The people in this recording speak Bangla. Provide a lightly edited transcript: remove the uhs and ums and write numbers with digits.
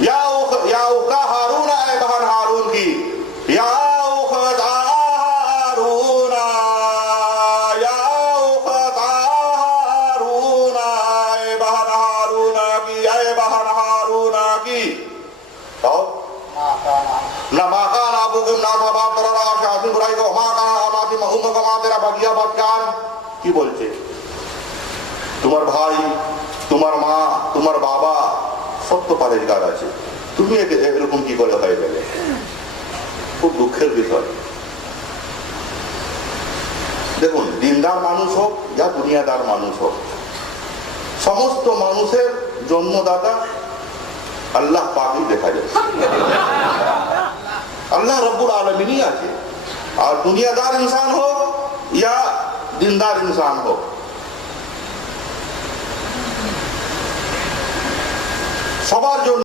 या उख्ता हारून, ऐ बहन हारून की, या उख्ता हारून, या उख्ता हारून, ऐ बहन हारून की, ऐ बहन हारून की। और ना माका ना बुगुम ना बाप तेरा शादी बुराई को माका हमारी महूम का मा तेरा बगिया बदकार की बोलते। তোমার ভাই, তোমার মা, তোমার বাবা সব তো পরেশগার আছে, তুমি এরকম কি করে হয়ে গেলে? খুব দুঃখের বিষয়। দেখুন, দিনদার মানুষ হোক या দুনিয়াদার মানুষ হোক, সমস্ত মানুষের জন্মদাতা আল্লাহ পাকই দেখা যায়। আল্লাহ রব্বুল আলামিনই আছে। আর দুনিয়াদার ইনসান হোক या দিনদার ইনসান হোক, সবার জন্য